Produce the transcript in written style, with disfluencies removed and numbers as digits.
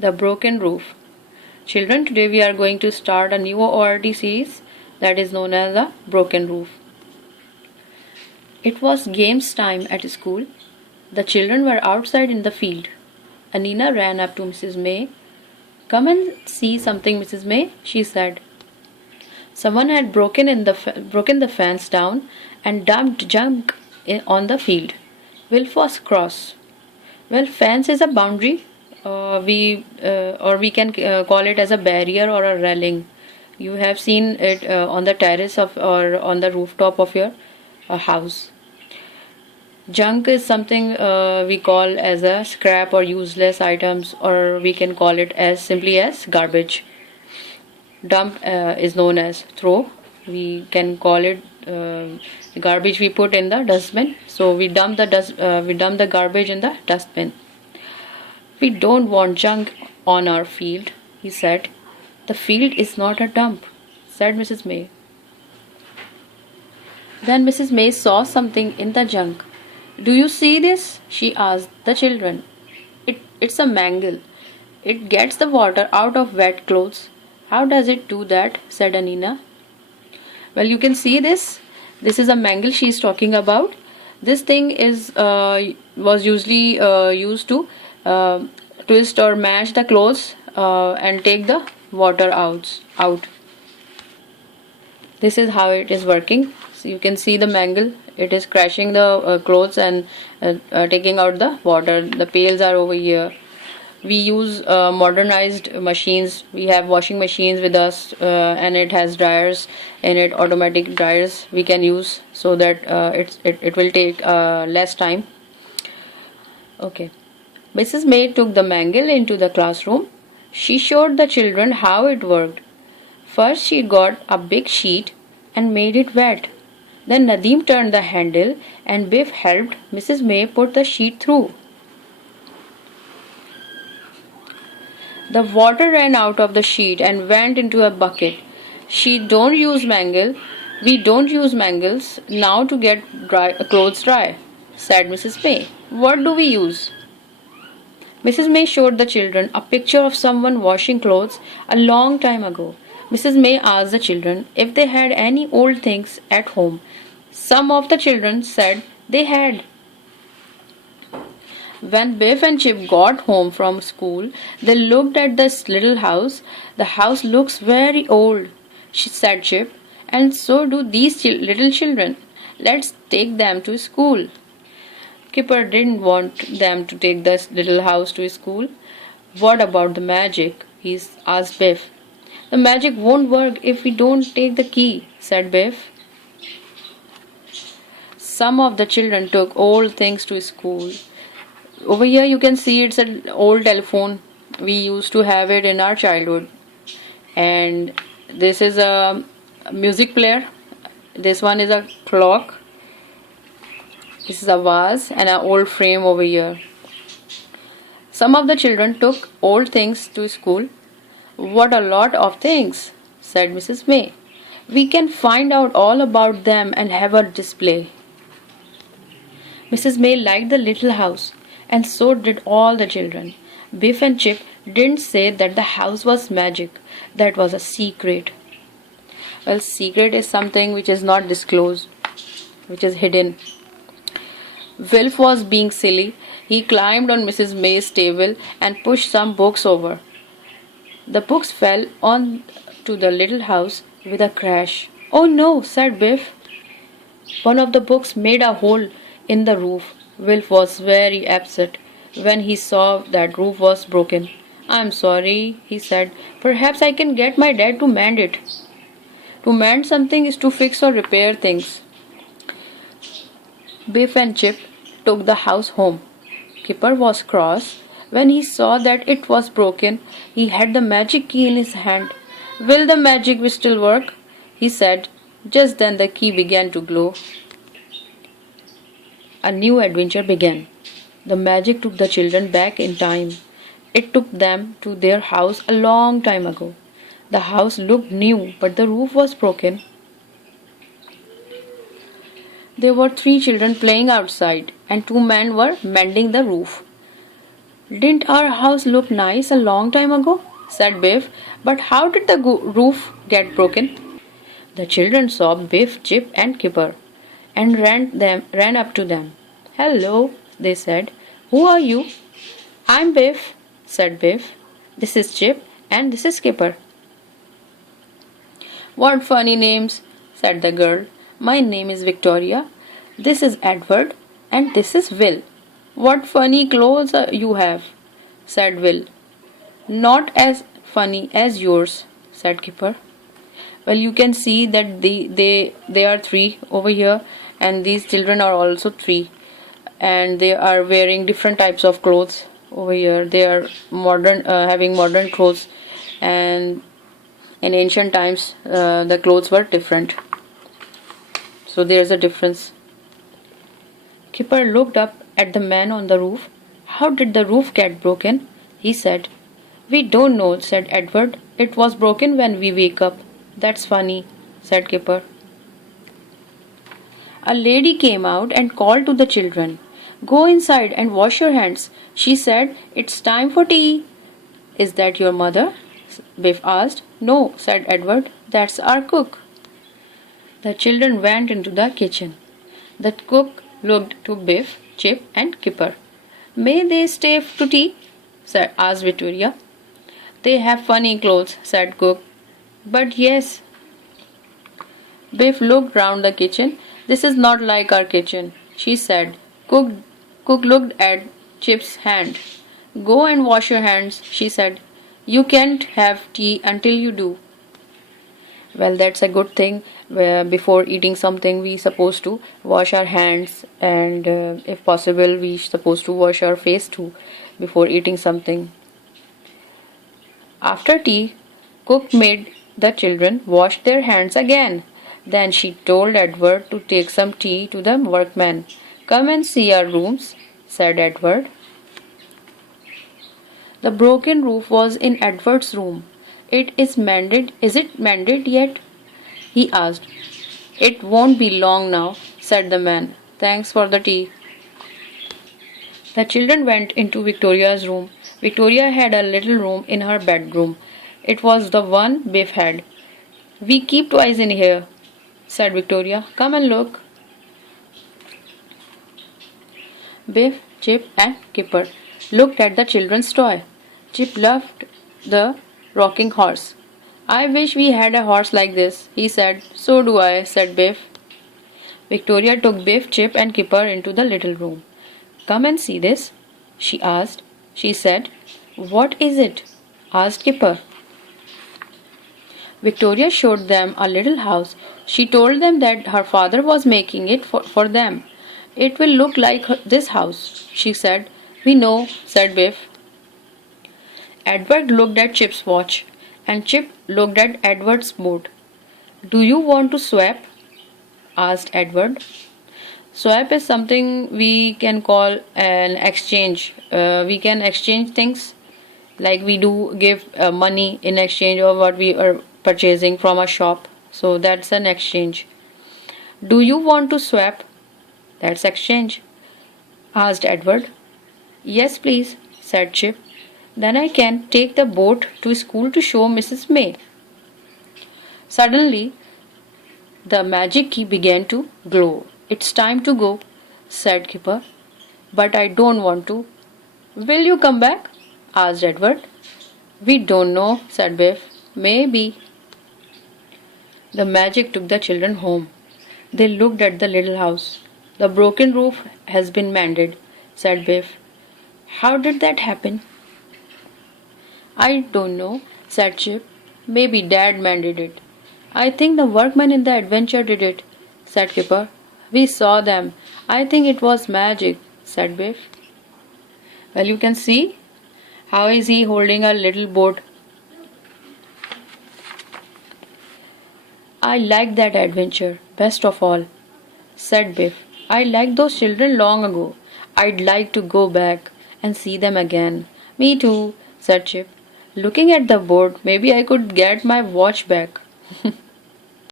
The Broken Roof. Children, today we are going to start a new ORT series that is known as The Broken Roof. It was games time at school. The children were outside in the field. Anina ran up to Mrs. May. "Come and see something, Mrs. May," she said. Someone had broken the fence down and dumped junk on the field. Wilf was cross. Well, fence is a boundary. We can call it as a barrier or a railing. You have seen it on the terrace of or on the rooftop of your house. Junk is something we call as a scrap or useless items, or we can call it as simply as garbage. Dump is known as throw. We can call it garbage we put in the dustbin. So we dump the garbage in the dustbin. "We don't want junk on our field," he said. "The field is not a dump," said Mrs. May. Then Mrs. May saw something in the junk. "Do you see this?" she asked the children. It's a mangle. It gets the water out of wet clothes." "How does it do that?" said Anina. "Well, you can see this. This is a mangle she is talking about. This thing was usually used to twist or mash the clothes and take the water out. This is how it is working. So you can see the mangle. It is crashing the clothes and taking out the water. The pails are over here. We use modernized machines. We have washing machines with us, and it has dryers in it, automatic dryers we can use, so that it will take less time. Okay. Mrs. May took the mangle into the classroom. She showed the children how it worked. First she got a big sheet and made it wet. Then Nadeem turned the handle and Biff helped Mrs. May put the sheet through. The water ran out of the sheet and went into a bucket. We don't use mangles now to get clothes dry," said Mrs. May. "What do we use?" Mrs. May showed the children a picture of someone washing clothes a long time ago. Mrs. May asked the children if they had any old things at home. Some of the children said they had. When Biff and Chip got home from school, they looked at this little house. "The house looks very old," said Chip, "and so do these little children. Let's take them to school." Kipper didn't want them to take this little house to school. "What about the magic?" he asked Biff. "The magic won't work if we don't take the key," said Biff. Some of the children took old things to school. Over here you can see it's an old telephone. We used to have it in our childhood. And this is a music player. This one is a clock. This is a vase and an old frame over here. Some of the children took old things to school. "What a lot of things," said Mrs. May. "We can find out all about them and have a display." Mrs. May liked the little house, and so did all the children. Biff and Chip didn't say that the house was magic. That was a secret. Well, secret is something which is not disclosed, which is hidden. Wilf was being silly. He climbed on Mrs. May's table and pushed some books over. The books fell on to the little house with a crash. "Oh no," said Biff. One of the books made a hole in the roof. Wilf was very upset when he saw that roof was broken. "I'm sorry," he said. "Perhaps I can get my dad to mend it." To mend something is to fix or repair things. Biff and Chip took the house home. Kipper was cross. When he saw that it was broken, he had the magic key in his hand. "Will the magic still work?" he said. Just then the key began to glow. A new adventure began. The magic took the children back in time. It took them to their house a long time ago. The house looked new, but the roof was broken. There were 3 children playing outside, and 2 men were mending the roof. Didn't our house look nice a long time ago? Said Biff. But how did the roof get broken? The children saw Biff, Chip, and Kipper and ran up to them. Hello, they said. Who are you? I'm Biff, said Biff. This is Chip, and this is Kipper. What funny names, said the girl. My name is Victoria. This is Edward, and this is Will. What funny clothes you have, said Will. Not as funny as yours, said Kipper. Well, you can see that they are three over here, and these children are also three, and they are wearing different types of clothes over here. They are modern, having modern clothes, and in ancient times the clothes were different. So there's a difference. Kipper looked up at the man on the roof. How did the roof get broken? He said. We don't know, said Edward. It was broken when we wake up. That's funny, said Kipper. A lady came out and called to the children. Go inside and wash your hands. She said, it's time for tea. Is that your mother? Biff asked. No, said Edward. That's our cook. The children went into the kitchen. The cook looked to Biff, Chip, and Kipper. May they stay to tea? Asked Victoria. They have funny clothes, said cook. But yes. Biff looked round the kitchen. This is not like our kitchen, she said. Cook looked at Chip's hand. Go and wash your hands, she said. You can't have tea until you do. Well, that's a good thing. Before eating something, we supposed to wash our hands, and if possible, we supposed to wash our face too before eating something. After tea, cook made the children wash their hands again. Then she told Edward to take some tea to the workmen. Come and see our rooms, said Edward. The broken roof was in Edward's room. It is mended. Is it mended yet? He asked. It won't be long now, said the man. Thanks for the tea. The children went into Victoria's room. Victoria had a little room in her bedroom. It was the one Biff had. We keep toys in here, said Victoria. Come and look. Biff, Chip, and Kipper looked at the children's toy. Chip loved the rocking horse. I wish we had a horse like this, he said. So do I, said Biff. Victoria took Biff, Chip, and Kipper into the little room. Come and see this, she asked. She said. What is it? Asked Kipper. Victoria showed them a little house. She told them that her father was making it for them. It will look like this house, she said. We know, said Biff. Edward looked at Chip's watch, and Chip looked at Edward's boat. Do you want to swap? Asked Edward. Swap is something we can call an exchange. We can exchange things, like we do give money in exchange of what we are purchasing from a shop. So that's an exchange. Do you want to swap? That's exchange, asked Edward. Yes, please, said Chip. Then I can take the boat to school to show Mrs. May. Suddenly, the magic key began to glow. It's time to go, said Kipper. But I don't want to. Will you come back? Asked Edward. We don't know, said Biff. Maybe. The magic took the children home. They looked at the little house. The broken roof has been mended, said Biff. How did that happen? I don't know, said Chip. Maybe Dad mended it. I think the workmen in the adventure did it, said Kipper. We saw them. I think it was magic, said Biff. Well, you can see how is he holding a little boat. I liked that adventure best of all, said Biff. I liked those children long ago. I'd like to go back and see them again. Me too, said Chip. Looking at the board, maybe I could get my watch back.